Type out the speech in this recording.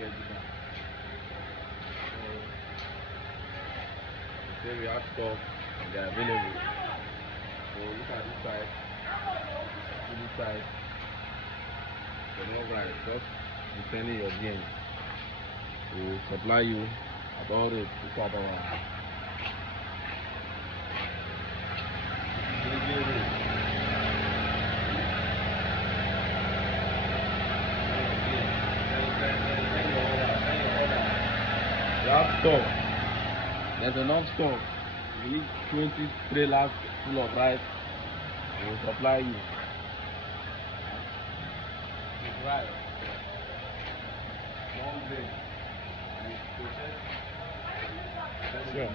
schedule down. So we have stock and they're available. So look at this side, to this side. So no right, just be sending your gains. We will supply you at all rates. Look at our we have stock. There's enough stock. We need 20 trailers full of rice. We will supply you. With rice, long grain, and processed. Sure.